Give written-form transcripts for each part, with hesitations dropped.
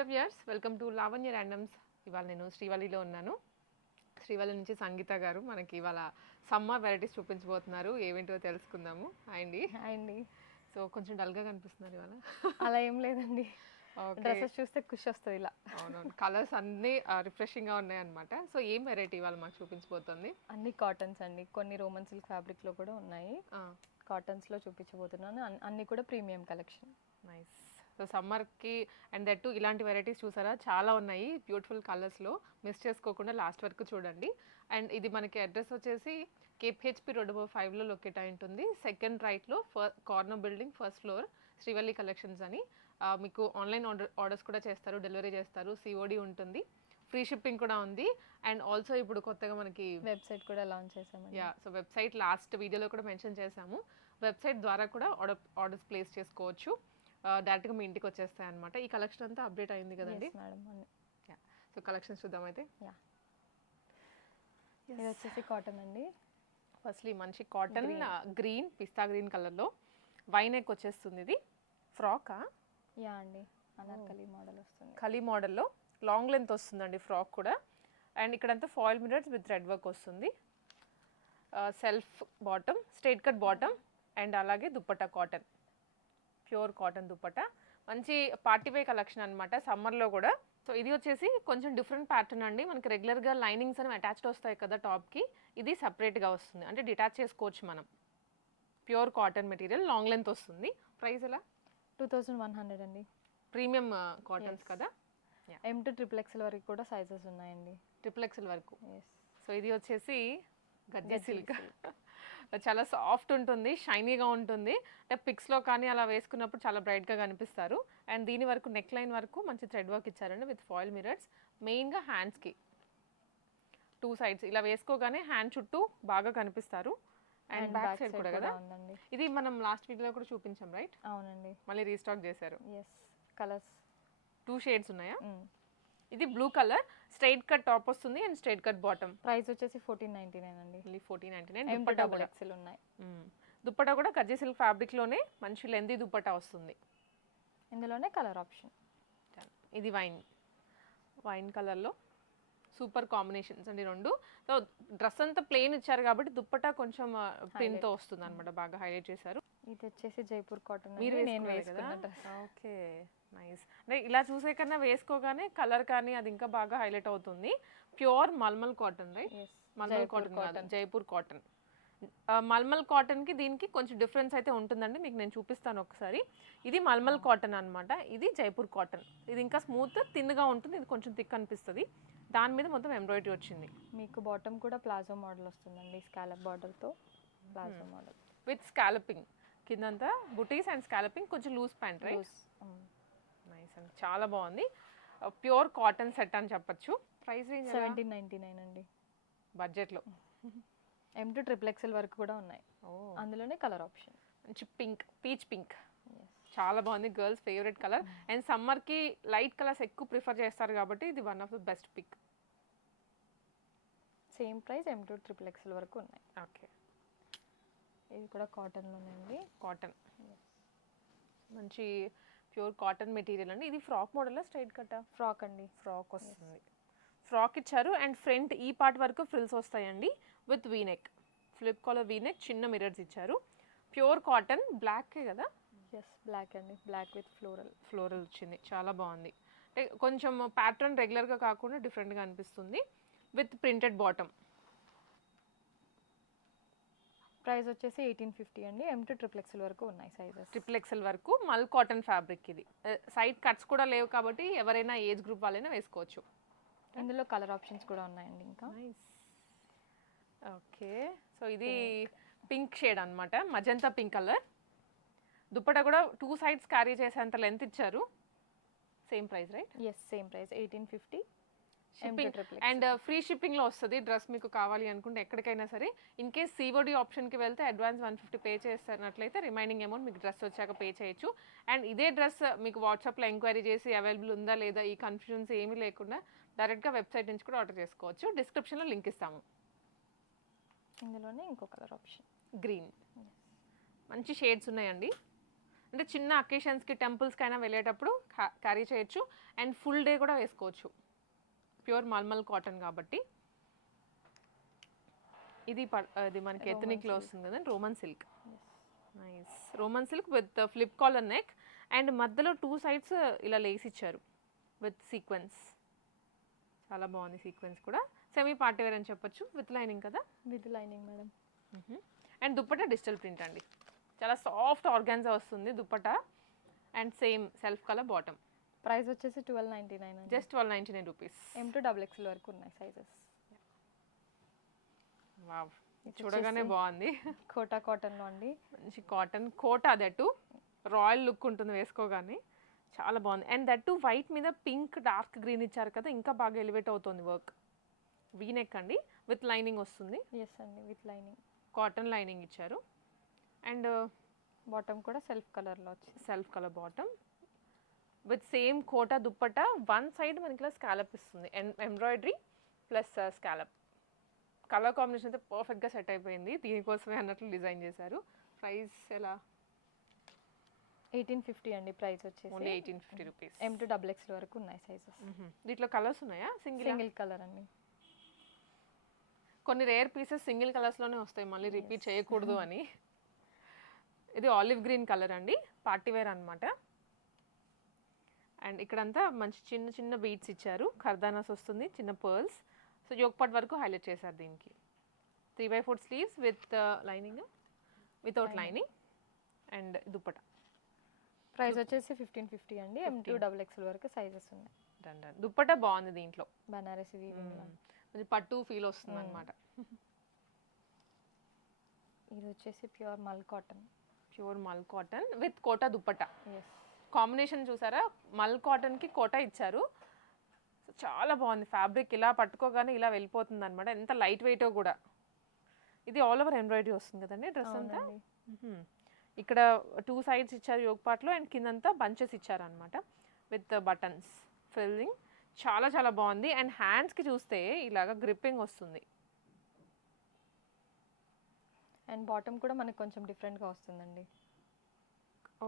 Hello viewers, welcome to Lavanya randoms. ఇవాళ నేను శ్రీవల్లిలో ఉన్నాను. శ్రీవల్లి నుంచి సంగీత గారు మనకి ఇవాళ సమ్మర్ వెరైటీస్ చూపించబోతున్నారు. ఏవేంటో తెలుసుకుందాము. హాయ్ అండి. హాయ్ అండి. సో కొంచెం డల్గా కనిపిస్తున్నారు ఇవాళ. అలా ఏం లేదండి, డ్రెస్సెస్ చూస్తే ఖుషి వస్తుంది ఇలా. అవునవును, కలర్స్ అన్నీ రిఫ్రెషింగ్గా ఉన్నాయి అనమాట. సో ఏం వెరైటీ ఇవాళ మాకు చూపించబోతుంది? అన్ని కాటన్స్ అండి, కొన్ని రోమన్ సిల్క్ ఫ్యాబ్రిక్లో కూడా ఉన్నాయి. కాటన్స్లో చూపించబోతున్నాను. అన్ని కూడా ప్రీమియం కలెక్షన్. నైస్. సో సమ్మర్కి అండ్ దట్ ఇలాంటి వెరైటీస్ చూసారా, చాలా ఉన్నాయి బ్యూటిఫుల్ కలర్స్లో. మిస్ చేసుకోకుండా లాస్ట్ వరకు చూడండి. అండ్ ఇది మనకి అడ్రస్ వచ్చేసి కేపీహెచ్పి రోడ్ నెంబర్ 5లో లొకేట్ అయి ఉంటుంది. సెకండ్ రైట్లో corner building, first floor, Srivalli collections అని. మీకు ఆన్లైన్ ఆర్డర్స్ కూడా చేస్తారు, డెలివరీ చేస్తారు, సిఓడి ఉంటుంది, ఫ్రీ షిప్పింగ్ కూడా ఉంది. అండ్ ఆల్సో ఇప్పుడు కొత్తగా మనకి వెబ్సైట్ కూడా లాంచ్ చేసాము. సో వెబ్సైట్ లాస్ట్ వీడియోలో కూడా మెన్షన్ చేసాము. వెబ్సైట్ ద్వారా కూడా ఆర్డర్స్ ప్లేస్ చేసుకోవచ్చు. డైరెక్ట్గా మీ ఇంటికి వచ్చేస్తాయి అనమాట. ఈ కలెక్షన్ అంతా అప్డేట్ అయింది కదండి మేడం. సో కలెక్షన్స్ చూద్దాం అయితే. ఇది వచ్చేసి కాటన్ అండి. ఫస్ట్లీ మంచి కాటన్ గ్రీన్, పిస్తా గ్రీన్ కలర్లో వైన్ నెక్ వచ్చేస్తుంది. ఇది ఫ్రాకా? యా అండి, అనార్కలి మోడల్ వస్తుంది. కలీ మోడల్లో లాంగ్ లెంత్ వస్తుందండి ఫ్రాక్ కూడా. అండ్ ఇక్కడంతా foil mirrors with thread work వస్తుంది. Self bottom, straight cut bottom, and అలాగే dupatta cotton, pure cotton dupatta. మంచి పార్టీ వే కలెక్షన్ అనమాట సమ్మర్లో కూడా. సో ఇది వచ్చేసి కొంచెం డిఫరెంట్ ప్యాటర్న్ అండి. మనకి రెగ్యులర్గా లైనింగ్స్ అనేవి అటాచ్డ్ వస్తాయి కదా టాప్కి, ఇది సపరేట్గా వస్తుంది, అంటే డిటాచ్ చేసుకోవచ్చు మనం. Pure cotton material, long length వస్తుంది. ప్రైస్ ఎలా? 2100 అండి. ప్రీమియం కాటన్స్ కదా. M to XXL వరకు కూడా సైజెస్ ఉన్నాయండి. XXL వరకు. సో ఇది వచ్చేసి గజ్జి సిల్క్. చాలా సాఫ్ట్ ఉంటుంది, షైనీగా ఉంటుంది. అంటే పిక్స్లో కానీ అలా వేసుకున్నప్పుడు చాలా బ్రైట్గా కనిపిస్తారు. అండ్ దీని వరకు నెక్ లైన్ వరకు మంచి థ్రెడ్ వర్క్ ఇచ్చారండి విత్ ఫాయిల్ మిరర్స్. మెయిన్గా హ్యాండ్స్కి 2 సైడ్స్ ఇలా వేసుకోగానే హ్యాండ్ చుట్టూ బాగా కనిపిస్తారు. అండ్ బ్యాక్ సైడ్ కూడా కదా. ఇది మనం లాస్ట్ వీడియోలో కూడా చూపించాం, రైట్? అవునండి, మళ్ళీ రీస్టాక్ చేశారు. కలర్స్ 2 షేడ్స్ ఉన్నాయా? ఇది blue colour, straight cut top వస్తుంది and straight cut bottom. Price వచ్చేసి 1499 అండి. 1499. దుప్పట్టా కూడా XL ఉన్నాయి. దుప్పట్టా కూడా గజ్జి సిల్క్ ఫ్యాబ్రిక్లోనే మంచి లెందీ దుప్పట్టా వస్తుంది. ఇందులోనే కలర్ ఆప్షన్. ఇది వైన్ కలర్లో సూపర్ కాంబినేషన్స్ అండి రెండు. సో డ్రెస్ అంతా ప్లెయిన్ ఇచ్చారు కాబట్టి దుప్పట్టా కొంచెం ప్రింట్తో వస్తుంది అనమాట, బాగా హైలైట్ చేశారు. ఇది వచ్చేసి జైపూర్ కాటన్. మీరు నేను వేసుకున్న డ్రెస్. Okay, nice. అంటే ఇలా చూసే కన్నా వేసుకోగానే కలర్ కానీ అది ఇంకా బాగా హైలైట్ అవుతుంది. Pure mulmul cotton, right? Mulmul cotton కాదు, జైపూర్ కాటన్. మల్మల్ కాటన్కి దీనికి కొంచెం డిఫరెన్స్ అయితే ఉంటుందండి, మీకు నేను చూపిస్తాను ఒకసారి. ఇది మల్మల్ కాటన్ అనమాట, ఇది జైపూర్ కాటన్. ఇది ఇంకా స్మూత్ థిన్గా ఉంటుంది, ఇది కొంచెం థిక్ అనిపిస్తుంది. దాని మీద మొత్తం ఎంబ్రాయిడరీ వచ్చింది. మీకు బాటమ్ కూడా ప్లాజో మోడల్ వస్తుందండి, స్కాలప్ బార్డర్తో ప్లాజో మోడల్ విత్ స్కాలపింగ్. కిందంతా బుటీస్ అండ్ స్కాలపింగ్, కొంచెం లూజ్ ప్యాంట్, రైట్? నైస్ అండి, చాలా బాగుంది. ప్యూర్ కాటన్ సెట్ అని చెప్పచ్చు. ప్రైస్ రేంజ్ 1799 అండి, బడ్జెట్లో. M to XXL వరకు కూడా ఉన్నాయి. అందులోనే కలర్ ఆప్షన్ మంచి పింక్, పీచ్ పింక్, చాలా బాగుంది. Girls favourite colour. అండ్ సమ్మర్కి లైట్ కలర్స్ ఎక్కువ ప్రిఫర్ చేస్తారు కాబట్టి ఇది one of the best pick. Same price M to XXL వరకు ఉన్నాయి. ఓకే, ఇది కూడా కాటన్లోనే అండి. కాటన్, మంచి ప్యూర్ కాటన్ మెటీరియల్ అండి. ఇది frock model, straight cut frock అండి. ఫ్రాక్ వస్తుంది. ఫ్రాక్ ఇచ్చారు అండ్ ఫ్రంట్ ఈ పార్ట్ వరకు ఫ్రిల్స్ వస్తాయండి with V neck, flip collar V neck, చిన్న మిరర్స్ ఇచ్చారు. ప్యూర్ కాటన్, బ్లాకే కదా. బ్లాక్ అండి, బ్లాక్ విత్ ఫ్లోరల్ వచ్చింది, చాలా బాగుంది. అంటే కొంచెం ప్యాటర్న్ రెగ్యులర్గా కాకుండా డిఫరెంట్గా అనిపిస్తుంది విత్ ప్రింటెడ్ బాటమ్. ప్రైస్ వచ్చేసి 1850 అండి. M to XXL వరకు ఉన్నాయి సైజెస్. XXL వరకు మల్ కాటన్ ఫ్యాబ్రిక్. ఇది సైడ్ కట్స్ కూడా లేవు కాబట్టి ఎవరైనా ఏజ్ గ్రూప్ వాళ్ళైనా వేసుకోవచ్చు. ఇందులో కలర్ ఆప్షన్స్ కూడా ఉన్నాయండి ఇంకా. ఓకే, సో ఇది పింక్ షేడ్ అనమాట, మజంతా పింక్ కలర్. దుప్పట్టా కూడా 2 సైడ్స్ క్యారీ చేసేంత లెంత్ ఇచ్చారు. Same price, right? Same price 1850. Shipping and free షిప్పింగ్లో వస్తుంది. డ్రెస్ మీకు కావాలి అనుకుంటే ఎక్కడికైనా సరే, ఇన్ కేస్ సిఓడి ఆప్షన్కి వెళ్తే అడ్వాన్స్ 150 పే చేస్తున్నట్లయితే రిమైనింగ్ అమౌంట్ మీకు డ్రెస్ వచ్చాక పే చేయొచ్చు. అండ్ ఇదే డ్రెస్ మీకు వాట్సాప్లో ఎంక్వైరీ చేసి అవైలబుల్ ఉందా లేదా ఈ కన్ఫ్యూజన్స్ ఏమీ లేకుండా డైరెక్ట్గా వెబ్సైట్ నుంచి కూడా ఆర్డర్ చేసుకోవచ్చు. డిస్క్రిప్షన్లో లింక్ ఇస్తాము. ఇందులోనే ఇంకో కలర్ ఆప్షన్ గ్రీన్, మంచి షేడ్స్ ఉన్నాయండి. అంటే చిన్న అకేషన్స్కి టెంపుల్స్కి అయినా వెళ్ళేటప్పుడు క్యారీ చేయొచ్చు అండ్ ఫుల్ డే కూడా వేసుకోవచ్చు. ప్యూర్ మల్మల్ కాటన్ కాబట్టి. ఇది ఇది మనకి ఎథనిక్లో వస్తుంది కదా, Roman silk. Nice. Roman silk with flip collar neck and మధ్యలో 2 sides ఇలా లేస్ ఇచ్చారు విత్ సీక్వెన్స్. చాలా బాగుంది సీక్వెన్స్ కూడా. సెమీ పార్టీ వేర్ అని చెప్పొచ్చు, విత్ లైనింగ్ కదా. With lining madam. And dupatta digital print అండి, చాలా సాఫ్ట్ ఆర్గాన్జా వస్తుంది dupatta and same self colour bottom. Price వచ్చేసి 1299 అండి. Just 1299 rupees. M to XXL వరకు ఉన్నాయి సైజెస్. వావ్, చూడగానే బాగుంది. కోటా కాటన్లో అండి, మంచి cotton Kota, that royal look ఉంటుంది వేసుకోగానే, చాలా బాగుంది. అండ్ దట్టు వైట్ మీద పింక్ డార్క్ గ్రీన్ ఇచ్చారు కదా, ఇంకా బాగా ఎలివేట్ అవుతుంది వర్క్. వీనెక్ అండి, విత్ లైనింగ్ వస్తుంది. ఎస్ అండి, విత్ లైనింగ్. కాటన్ లైనింగ్ ఇచ్చారు అండ్ బాటమ్ కూడా సెల్ఫ్ కలర్లో వచ్చింది. Self colour bottom with same Kota dupatta. One side మనకి ఇలా స్కాలప్ ఇస్తుంది, embroidery plus scallop. Colour combination అయితే పర్ఫెక్ట్గా సెట్ అయిపోయింది, దీనికోసమే అన్నట్లు డిజైన్ చేశారు. ప్రైస్ ఎలా? 1850 అండి ప్రైస్ వచ్చేసి. Only 1850 rupees. M to XXL వరకు ఉన్నాయి సైజెస్. దీంట్లో కలర్స్ ఉన్నాయా? సింగిల్ కలర్ అండి. కొన్ని రేర్ పీసెస్ సింగిల్ కలర్స్లోనే వస్తాయి, మళ్ళీ రిపీట్ చేయకూడదు అని. ఇది ఆలివ్ గ్రీన్ కలర్ అండి, పార్టీ వేర్ అనమాట. అండ్ ఇక్కడంతా మంచి చిన్న చిన్న బీడ్స్ ఇచ్చారు, ఖర్దానాస్ వస్తుంది, చిన్న పర్ల్స్. సో యోక్ పార్ట్ వరకు హైలైట్ చేశారు దీనికి. 3/4 sleeves with lining, without lining and dupatta. Price వచ్చేసి 1550 అండి. M to XXL వరకు సైజెస్ ఉన్నాయి. డన్. దుప్పటా బాగుంది దీంట్లో, బనారసి వీవింగ్. కొంచెం పట్టు ఫీల్ వస్తుంది అనమాట. ఇది వచ్చేసి pure mul cotton. Pure mul cotton with Kota dupatta. Yes. Combination చూసారా, మల్ కాటన్కి కోటా ఇచ్చారు. సో చాలా బాగుంది ఫ్యాబ్రిక్, ఇలా పట్టుకోగానే ఇలా వెళ్ళిపోతుంది అనమాట, ఎంత లైట్ వెయిటో కూడా. ఇది ఆల్ ఓవర్ ఎంబ్రాయిడరీ వస్తుంది కదండి డ్రెస్ అంతా. ఇక్కడ 2 sides ఇచ్చారు యోక్ పార్ట్లో అండ్ కిందంతా బంచెస్ ఇచ్చారనమాట విత్ బటన్స్ ఫిల్లింగ్. చాలా చాలా బాగుంది. అండ్ హ్యాండ్స్కి చూస్తే ఇలాగా గ్రిప్పింగ్ వస్తుంది. అండ్ బాటమ్ కూడా మనకి కొంచెం డిఫరెంట్గా వస్తుందండి.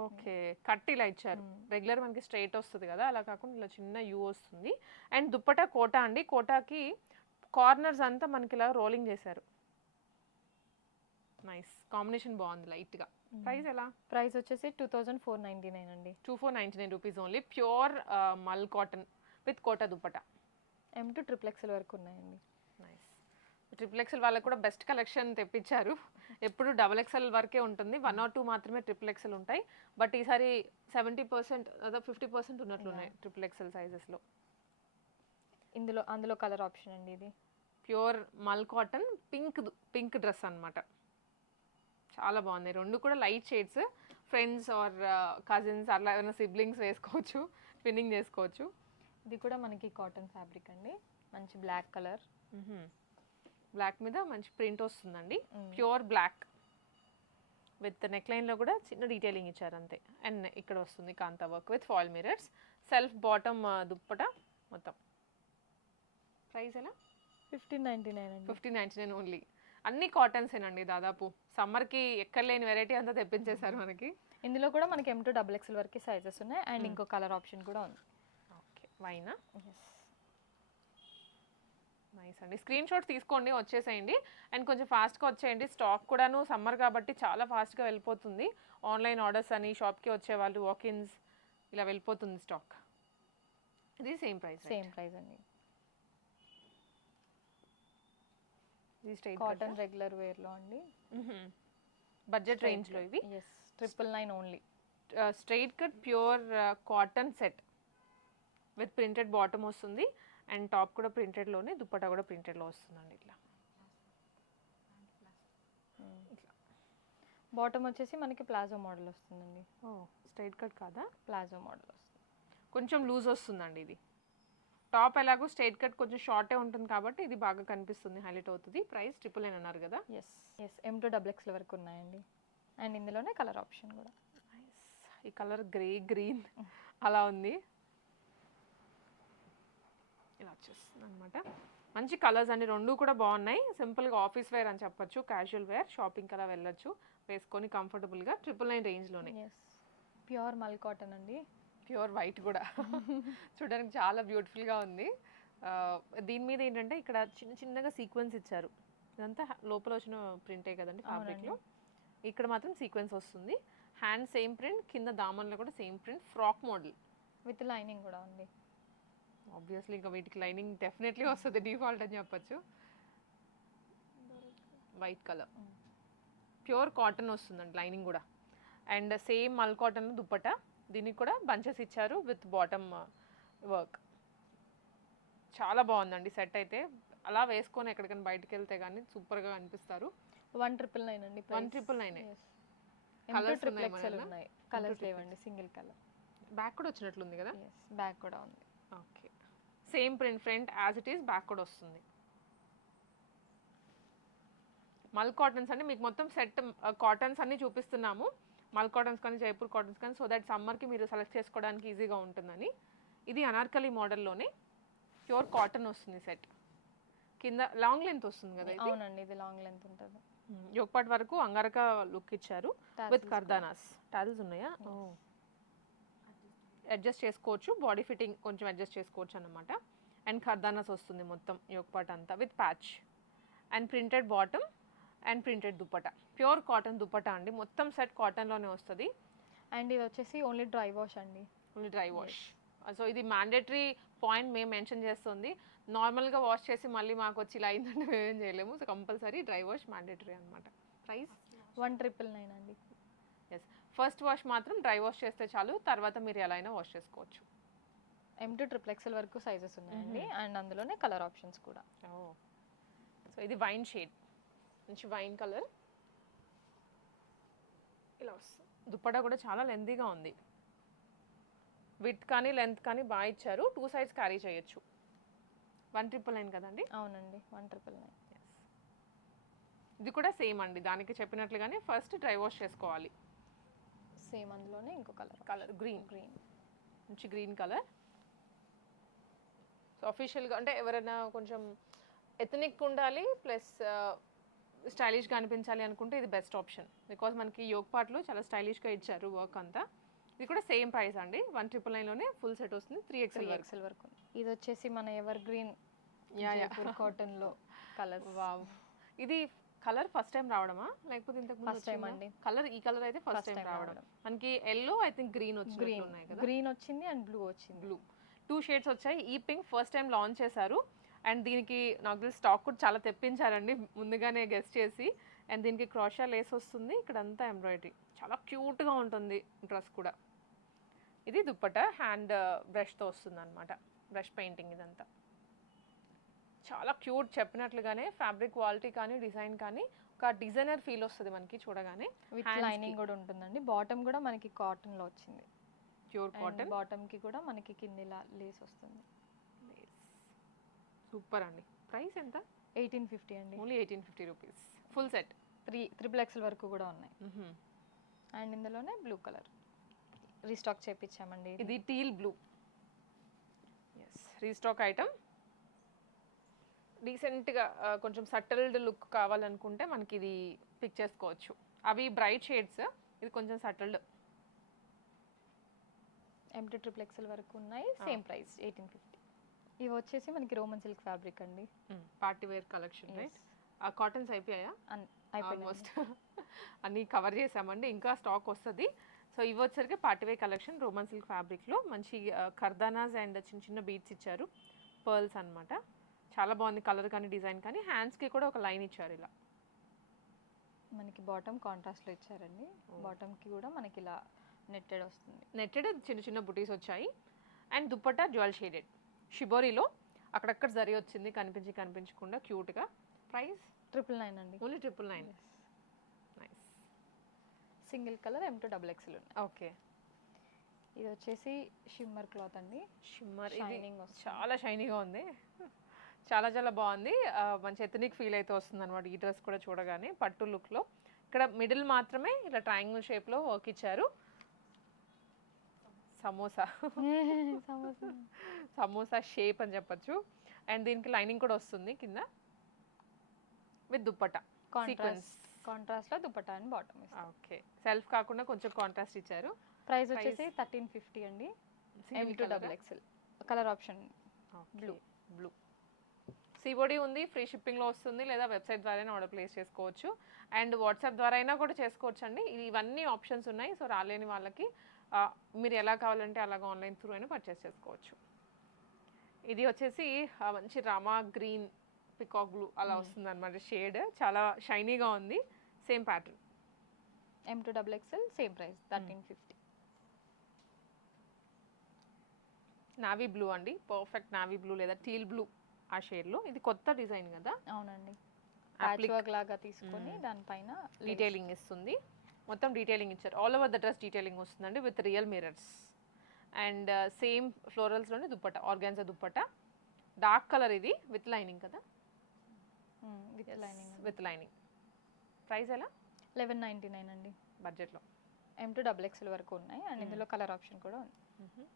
ఓకే, కట్ ఇలా ఇచ్చారు. రెగ్యులర్ మనకి స్ట్రైట్ వస్తుంది కదా, అలా కాకుండా ఇలా చిన్న యూ వస్తుంది. అండ్ దుప్పటా కోటా అండి, కోటాకి కార్నర్స్ అంతా మనకి ఇలా రోలింగ్ చేశారు. నైస్ కాంబినేషన్, బాగుంది లైట్గా. ప్రైస్ ఎలా? ప్రైస్ వచ్చేసి 2499 అండి. 2499 rupees only. Pure mul cotton with Kota dupatta. M to XXL వరకు ఉన్నాయండి. నైస్. XXL వాళ్ళకి కూడా బెస్ట్ కలెక్షన్ తెప్పించారు. ఎప్పుడు XXL వరకే ఉంటుంది, 1 or 2 మాత్రమే XXL ఉంటాయి. బట్ ఈసారి 70% అదే 50% ఉన్నట్లున్నాయి XXL సైజెస్లో. అందులో కలర్ ఆప్షన్ అండి. ఇది pure mul cotton pink dress అనమాట, చాలా బాగుంది. రెండు కూడా light shades, friends or cousins అట్లా ఏమైనా సిబ్లింగ్స్ వేసుకోవచ్చు, ట్విన్నింగ్ చేసుకోవచ్చు. ఇది కూడా మనకి కాటన్ ఫ్యాబ్రిక్ అండి, మంచి బ్లాక్ కలర్. బ్లాక్ మీద మంచి ప్రింట్ వస్తుందండి, ప్యూర్ బ్లాక్ విత్ నెక్ లైన్లో కూడా చిన్న డీటెయిలింగ్ ఇచ్చారు అంతే. అండ్ ఇక్కడ వస్తుంది kantha work with foil mirrors, self bottom dupatta మొత్తం. ప్రైస్ ఎలా? 1599 అండి. 1599 ఓన్లీ. అన్ని కాటన్సేనండి దాదాపు. సమ్మర్కి ఎక్కడ లేని వెరైటీ అంతా తెప్పించేశారు మనకి. ఇందులో కూడా మనకి M to XXL వరకు సైజెస్ ఉన్నాయి అండ్ ఇంకో కలర్ ఆప్షన్ కూడా ఉంది. ఓకే, వైనా. నైస్ అండి. స్క్రీన్ షాట్ తీసుకోండి, వచ్చేసేయండి. అండ్ కొంచెం ఫాస్ట్గా వచ్చేయండి, స్టాక్ కూడాను సమ్మర్ కాబట్టి చాలా ఫాస్ట్గా వెళ్ళిపోతుంది. ఆన్లైన్ ఆర్డర్స్ అని షాప్కి వచ్చేవాళ్ళు వాకిన్స్ ఇలా వెళ్ళిపోతుంది స్టాక్. ఇది సేమ్ ప్రైస్ అండి. ఇది స్ట్రైట్ కాటన్ రెగ్యులర్ వేర్లో అండి, బడ్జెట్ రేంజ్లో ఇవి. 999 only. Straight cut pure cotton set with printed bottom వస్తుంది అండ్ టాప్ కూడా ప్రింటెడ్లోనే, దుప్పటా కూడా ప్రింటెడ్లో వస్తుందండి. ఇట్లా బాటమ్ వచ్చేసి మనకి ప్లాజో మోడల్ వస్తుందండి. స్ట్రైట్ కట్ కాదా, ప్లాజో మోడల్ వస్తుంది, కొంచెం లూజ్ వస్తుందండి. ఇది టాప్ ఎలాగో స్ట్రైట్ కట్ కొంచెం షార్టే ఉంటుంది కాబట్టి ఇది బాగా కనిపిస్తుంది, హైలైట్ అవుతుంది. ప్రైస్ 999 అన్నారు కదా. ఎస్ M to XXL వరకు ఉన్నాయండి. అండ్ ఇందులోనే కలర్ ఆప్షన్ కూడా. ఈ కలర్ గ్రే గ్రీన్ అలా ఉంది, ఇలా వచ్చేస్తుంది అనమాట. మంచి కలర్స్ అండి, రెండు కూడా బాగున్నాయి. సింపుల్గా ఆఫీస్ వేర్ అని చెప్పొచ్చు, క్యాజువల్ వేర్, షాపింగ్ అలా వెళ్ళొచ్చు వేసుకొని కంఫర్టబుల్గా. 999 రేంజ్లోనే. ప్యూర్ మల్ కాటన్ అండి. ప్యూర్ వైట్ కూడా చూడడానికి చాలా బ్యూటిఫుల్గా ఉంది. దీని మీద ఏంటంటే ఇక్కడ చిన్న చిన్నగా సీక్వెన్స్ ఇచ్చారు. ఇదంతా లోపల వచ్చిన ప్రింటే కదండి ఫ్యాబ్రిక్లో. ఇక్కడ మాత్రం సీక్వెన్స్ వస్తుంది. హ్యాండ్ సేమ్ ప్రింట్, కింద దామన్లో కూడా same print, frock model with lining కూడా ఉంది. ఆబ్వియస్లీ ఇంకా వీటికి లైనింగ్ డెఫినెట్లీ వస్తుంది, డిఫాల్ట్ అని చెప్పొచ్చు. వైట్ కలర్ ప్యూర్ కాటన్ వస్తుందండి లైనింగ్ కూడా. అండ్ సేమ్ మల్ కాటన్ దుప్పట, దీనికి కూడా బంచెస్ ఇచ్చారు విత్ బాటమ్ వర్క్. చాలా బాగుందండి సెట్ అయితే. అలా వేసుకొని ఎక్కడికైనా బయటకు వెళ్తే కానీ సూపర్గా అనిపిస్తారు. 1,999 అండి. 1,999. కలర్స్ ఉన్నాయి. కలర్స్ లేవండి, సింగిల్ కలర్. బ్యాక్ కూడా వచ్చినట్లుంది కదా. బ్యాక్ కూడా ఉంది. Okay, same print front as it is, back కూడా వస్తుంది. మల్ కాటన్స్ అంటే మీకు మొత్తం సెట్ కాటన్స్ అన్ని చూపిస్తున్నాము. మల్ కాటన్స్ కానీ జైపూర్ కాటన్స్ కానీ, సో దట్ సమ్మర్కి మీరు సెలెక్ట్ చేసుకోవడానికి ఈజీగా ఉంటుందని. ఇది అనార్కలి మోడల్లోనే ప్యూర్ కాటన్ వస్తుంది సెట్. కింద లాంగ్ లెంత్ వస్తుంది కదా. అవునండి, ఇది లాంగ్ లెంత్ ఉంటుంది. యోగపాట్ వరకు అంగారక లుక్ ఇచ్చారు విత్ కర్దానాస్. టాజిల్స్ ఉన్నాయా? అడ్జస్ట్ చేసుకోవచ్చు, బాడీ ఫిట్టింగ్ కొంచెం అడ్జస్ట్ చేసుకోవచ్చు అన్నమాట. అండ్ కర్దానాస్ వస్తుంది మొత్తం యోగపాట్ అంతా with patch. And printed bottom and printed dupatta, pure cotton dupatta అండి. మొత్తం సెట్ కాటన్లోనే వస్తుంది. అండ్ ఇది వచ్చేసి ఓన్లీ డ్రై వాష్ అండి. Only dry wash. సో ఇది మ్యాండేటరీ పాయింట్ మేము మెన్షన్ చేస్తుంది. నార్మల్గా వాష్ చేసి మళ్ళీ మాకు వచ్చి ఇలా అయిందంటే మేమేం చేయలేము. So compulsory dry wash mandatory అనమాట. ప్రైస్ 1,999 అండి. ఎస్, ఫస్ట్ వాష్ మాత్రం డ్రై వాష్ చేస్తే చాలు, తర్వాత మీరు ఎలా అయినా వాష్ చేసుకోవచ్చు. M to XXL వరకు సైజెస్ ఉన్నాయండి. అండ్ అందులోనే కలర్ ఆప్షన్స్ కూడా. సో ఇది వైన్ షేడ్, మంచి వైన్ కలర్ ఇలా వస్తుంది. దుప్పటా కూడా చాలా లెంతీగా ఉంది. విత్ కానీ లెంత్ కానీ బాగా ఇచ్చారు. 2 సైడ్స్ క్యారీ చేయొచ్చు. 1,999 కదండి. అవునండి, 1,999. ఇది కూడా సేమ్ అండి, దానికి చెప్పినట్లుగానే ఫస్ట్ డ్రై వాష్ చేసుకోవాలి. సేమ్ అందులోనే ఇంకో కలర్ గ్రీన్, మంచి గ్రీన్ కలర్. సో అఫీషియల్గా అంటే ఎవరైనా కొంచెం ఎథనిక్ ఉండాలి ప్లస్ స్టైలిష్గా అనిపించాలి అనుకుంటే ఇది బెస్ట్ ఆప్షన్. బికాజ్ మనకి యోగపాట్లో చాలా స్టైలిష్గా ఇచ్చారు వర్క్ అంతా. ఇది కూడా సేమ్ ప్రైస్ అండి. 1,999లోనే ఫుల్ సెట్ వస్తుంది. 3XL వరకు. ఇది వచ్చేసి మన ఎవర్ గ్రీన్ కాటన్లో కలర్. వావ్, ఇది కలర్ ఫస్ట్ టైం రావడమా లేకపోతే ఇంతకు ముందు ఫస్ట్ టైం అండి. కలర్ ఈ కలర్ అయితే ఫస్ట్ టైం రావడం. మనకి ఎల్లో, ఐ థింక్ గ్రీన్ ఉన్నాయి కదా. గ్రీన్ వచ్చింది అండ్ బ్లూ వచ్చింది. బ్లూ 2 షేడ్స్ వచ్చాయి. ఈ పింక్ ఫస్ట్ టైం లాంచ్ చేశారు. అండ్ దీనికి నాకు తెలిసి స్టాక్ కూడా చాలా తెప్పించారండి ముందుగానే గెస్ట్ చేసి. అండ్ దీనికి క్రోషా లేస్ వస్తుంది. ఇక్కడ అంతా ఎంబ్రాయిడరీ, చాలా క్యూట్గా ఉంటుంది డ్రెస్ కూడా. ఇది దుప్పట హ్యాండ్ బ్రష్తో వస్తుంది అనమాట, బ్రష్ పెయింటింగ్. ఇదంతా చాలా క్యూట్. చెప్పినట్లుగానే ఫ్యాబ్రిక్ క్వాలిటీ కానీ డిజైన్ కానీ ఒక డిజైనర్ ఫీల్ వస్తుంది మనకి చూడగానే. విత్ లైనింగ్ కూడా ఉంటుందండి. బాటమ్ కూడా మనకి కాటన్లో వచ్చింది, ప్యూర్ కాటన్. బాటమ్కి కూడా మనకి కింద లేస్ వస్తుంది. సూపర్ అండి. ప్రైస్ ఎంత? 1850 అండి. Only 1850 rupees. Full set. 3XL వరకు కూడా ఉన్నాయి. అండ్ ఇందులోనే బ్లూ కలర్ రీస్టాక్ చేపించామండి. ఇది teal blue. Yes, restock item. డీసెంట్గా కొంచెం సటిల్డ్ లుక్ కావాలనుకుంటే మనకి ఇది పిక్ చేసుకోవచ్చు. అవి బ్రైట్ షేడ్స్, ఇది కొంచెం సటిల్డ్. M to XXL వరకు ఉన్నాయి. Same price 1850. ఇవి వచ్చేసి మనకి రోమన్ సిల్క్ ఫ్యాబ్రిక్ అండి. Party wear collection, right? ఆ కాటన్స్ అయిపోయాయా? ఆల్మోస్ట్ అన్నీ కవర్ చేసామండి, ఇంకా స్టాక్ వస్తుంది. సో ఇవి వచ్చరికి party wear collection Roman silk ఫ్యాబ్రిక్లో మంచి కర్దానాస్ అండ్ చిన్న చిన్న బీట్స్ ఇచ్చారు, పర్ల్స్ అనమాట. చాలా బాగుంది కలర్ కానీ డిజైన్ కానీ. హ్యాండ్స్కి కూడా ఒక లైన్ ఇచ్చారు ఇలా. మనకి బాటమ్ కాంట్రాస్ట్లో ఇచ్చారండి. బాటమ్కి కూడా మనకి ఇలా నెట్టెడ్ వస్తుంది. నెట్టెడ్ చిన్న చిన్న బుటీస్ వచ్చాయి. అండ్ దుప్పట్టా జ్యువెల్ షేడెడ్ షిబోరీలో అక్కడక్కడ జరి వచ్చింది కనిపించకుండా క్యూట్గా. ప్రైస్ 999 అండి. Only 999. Nice. Single colour M to XXL ఉంది. ఓకే, ఇది వచ్చేసి షిమ్మర్ క్లాత్ అండి. షిమ్మర్, షైనింగ్ చాలా షైనీగా ఉంది. చాలా చాలా బాగుంది. మంచి ఎథనిక్ ఫీల్ అయితే వస్తుంది అనమాట ఈ డ్రెస్ కూడా చూడగానే. పట్టు లుక్లో ఇక్కడ మిడిల్ మాత్రమే ఇలా ట్రయాంగిల్ షేప్లో వర్క్ ఇచ్చారు. సమోసా షేప్ అని చెప్పొచ్చు. అండ్ దీనికి లైనింగ్ కూడా వస్తుంది కింద విత్ దుప్పట్టా సీక్వెన్స్. కాంట్రాస్ట్లో dupatta and bottom. Okay, self కాకుండా కొంచెం కాంట్రాస్ట్ ఇచ్చారు. ప్రైస్ వచ్చేసి 1350 అండి. M2XXL colour option blue blue. COD ఉంది, ఫ్రీ షిప్పింగ్లో వస్తుంది, లేదా వెబ్సైట్ ద్వారా ఆర్డర్ ప్లేస్ చేసుకోవచ్చు. అండ్ వాట్సాప్ ద్వారా అయినా కూడా చేసుకోవచ్చు అండి. ఇవన్నీ ఆప్షన్స్ ఉన్నాయి. సో రాలేని వాళ్ళకి మీరు ఎలా కావాలంటే అలాగ ఆన్లైన్ త్రూ అయినా పర్చేస్ చేసుకోవచ్చు. ఇది వచ్చేసి మంచి రామా గ్రీన్ పికాక్ బ్లూ అలా వస్తుంది అనమాట షేడ్. చాలా షైనీగా ఉంది. Same pattern. M2XXL same price 1350. Navy blue అండి, పర్ఫెక్ట్ నావీ బ్లూ లేదా టీల్ బ్లూ ఆ షేడ్లో. ఇది కొత్త డిజైన్ కదా. అవునండి. ప్యాచ్ వర్క్ లాగా తీసుకొని దానిపైన డీటెయిలింగ్ ఇస్తుంది. మొత్తం డీటెయిలింగ్ ఇచ్చారు. All over the dress detailing వస్తుందండి with real mirrors. And same ఫ్లోరల్స్లోనే dupatta, organza dupatta. Dark colour ఇది విత్ లైనింగ్ కదా. With lining. ప్రైస్ ఎలా? 1199 అండి బడ్జెట్లో. M2XXL వరకు ఉన్నాయి. అండ్ ఇందులో కలర్ ఆప్షన్ కూడా ఉంది.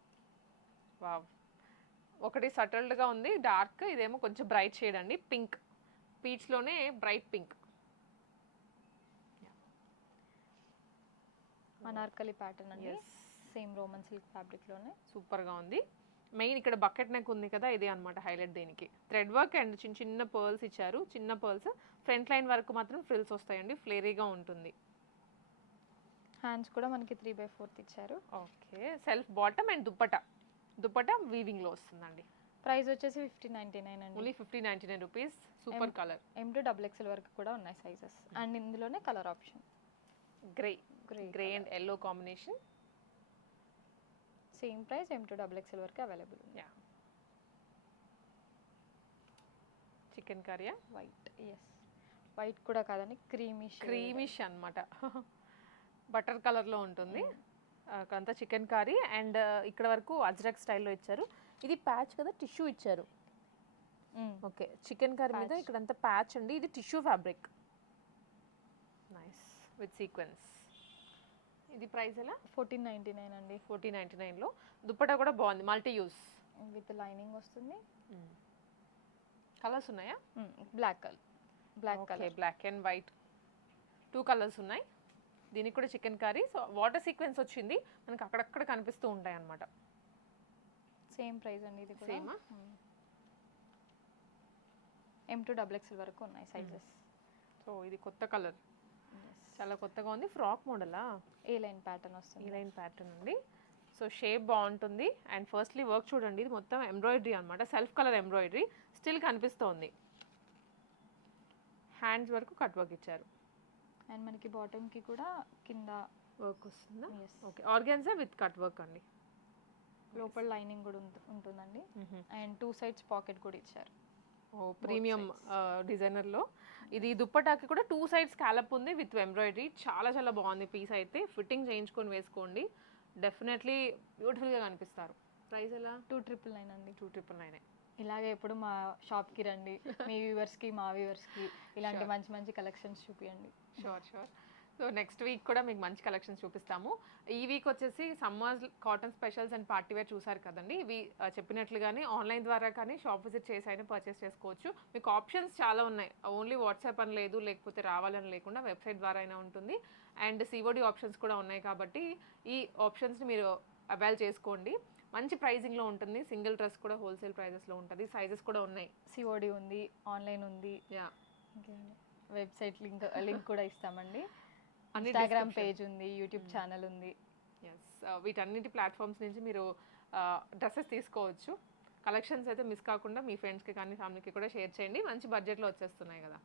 వావ్. ఒకటి సటిల్డ్గా ఉంది డార్క్, ఇదేమో కొంచెం బ్రైట్ షేడ్ అండి. పింక్, పీచ్లోనే బ్రైట్ పింక్. అనార్కలి ప్యాటర్న్ అండి. సేమ్ రోమన్ సిల్క్ ఫ్యాబ్రిక్లోనే సూపర్గా ఉంది. మెయిన్ ఇక్కడ బకెట్ నెక్ ఉంది కదా, ఇదే అనమాట హైలైట్. దీనికి థ్రెడ్ వర్క్ అండ్ చిన్న చిన్న పర్ల్స్ ఇచ్చారు. చిన్న పర్ల్స్ ఫ్రంట్ లైన్ వరకు మాత్రం ఫ్రిల్స్ వస్తాయండి. ఫ్లేరీగా ఉంటుంది. హ్యాండ్స్ కూడా మనకి 3/4 ఇచ్చారు. Okay. Self bottom and dupatta వీవింగ్లో వస్తుందండి. ప్రైస్ వచ్చేసి 5099 అండి. Only 5099 rupees. Super colour. M2XXL వరకు కూడా ఉన్నాయి సైజెస్. అండ్ ఇందులోనే colour option grey and yellow combination. Same price M2XXL వరకు అవైలబుల్ ఉంది. Chicken curry white. వైట్ కూడా కాదండి, క్రీమిష్ అన్నమాట. బటర్ కలర్లో ఉంటుంది. అంతా చికెన్ కర్రీ. అండ్ ఇక్కడ వరకు అజ్రక్ స్టైల్లో ఇచ్చారు. ఇది ప్యాచ్ కదా, టిష్యూ ఇచ్చారు. ఓకే. చికెన్ కర్రీ మీద ఇక్కడంతా ప్యాచ్ అండి. ఇది tissue fabric. Nice with sequence. ఇది ప్రైస్ ఎలా? 1499 అండి. 1499లో. దుప్పటా కూడా బాగుంది, మల్టీ యూస్ విత్ లైనింగ్ వస్తుంది. కలర్స్ ఉన్నాయా? Black colour, black and white 2 colours ఉన్నాయి. దీనికి కూడా chikankari. So water sequence వచ్చింది మనకి, అక్కడక్కడ కనిపిస్తూ ఉంటాయి అన్నమాట. సేమ్ ప్రైస్ అండి. ఇది కూడా సేమ్. M2XXL వరకు ఉన్నాయి సైజెస్. సో ఇది కొత్త కలర్, చాలా కొత్తగా ఉంది. ఫ్రాక్ మోడలా? ఏ లైన్ ప్యాటర్న్ వస్తుంది. ఈ లైన్ ప్యాటర్న్ అండి. సో షేప్ బాగుంటుంది. అండ్ ఫస్ట్లీ వర్క్ చూడండి, ఇది మొత్తం ఎంబ్రాయిడరీ అనమాట. సెల్ఫ్ కలర్ ఎంబ్రాయిడరీ స్టిల్ కనిపిస్తోంది. హ్యాండ్స్ వరకు కట్ వర్క్ ఇచ్చారు. అండ్ మనకి బాటమ్కి కూడా కింద వర్క్ వస్తుందా? Okay. Organza with cut work అండి. లోపల లైనింగ్ కూడా ఉంటుందండి. అండ్ 2 సైడ్స్ పాకెట్ కూడా ఇచ్చారు. ప్రీమియం డిజైనర్లో. ఇది దుప్పటాకి కూడా 2 సైడ్స్ స్కాలప్ ఉంది విత్ ఎంబ్రాయిడరీ. చాలా చాలా బాగుంది పీస్ అయితే. ఫిట్టింగ్ చేయించుకొని వేసుకోండి, డెఫినెట్లీ బ్యూటిఫుల్గా కనిపిస్తారు. ప్రైస్ ఎలా? 2999 అండి. 2999. ఇలాగే ఎప్పుడు మా షాప్కి రండి. మీ వ్యూవర్స్కి మా వ్యూవర్స్కి ఇలాంటి మంచి మంచి కలెక్షన్స్ చూపించండి. షూర్. సో నెక్స్ట్ వీక్ కూడా మీకు మంచి కలెక్షన్స్ చూపిస్తాము. ఈ వీక్ వచ్చేసి summer cotton specials and party wear చూసారు కదండి. ఇవి చెప్పినట్లుగానే ఆన్లైన్ ద్వారా కానీ షాప్ విజిట్ చేసి అయినా పర్చేస్ చేసుకోవచ్చు. మీకు ఆప్షన్స్ చాలా ఉన్నాయి. ఓన్లీ వాట్సాప్ అని లేదు, లేకపోతే రావాలని లేకుండా వెబ్సైట్ ద్వారా అయినా ఉంటుంది. అండ్ సిఓడి ఆప్షన్స్ కూడా ఉన్నాయి కాబట్టి ఈ ఆప్షన్స్ని మీరు అవైల్ చేసుకోండి. మంచి ప్రైజింగ్లో ఉంటుంది. సింగిల్ డ్రెస్ కూడా హోల్సేల్ ప్రైజెస్లో ఉంటుంది. సైజెస్ కూడా ఉన్నాయి. సిఓడి ఉంది, ఆన్లైన్ ఉంది. వెబ్సైట్ లింక్ కూడా ఇస్తామండి. ఇన్స్టాగ్రామ్ పేజ్ ఉంది, యూట్యూబ్ ఛానల్ ఉంది. వీటన్నిటి ప్లాట్ఫామ్స్ నుంచి మీరు డ్రెస్సెస్ తీసుకోవచ్చు. కలెక్షన్స్ అయితే మిస్ కాకుండా మీ ఫ్రెండ్స్కి కానీ ఫ్యామిలీకి కూడా షేర్ చేయండి. మంచి బడ్జెట్లో వచ్చేస్తున్నాయి కదా.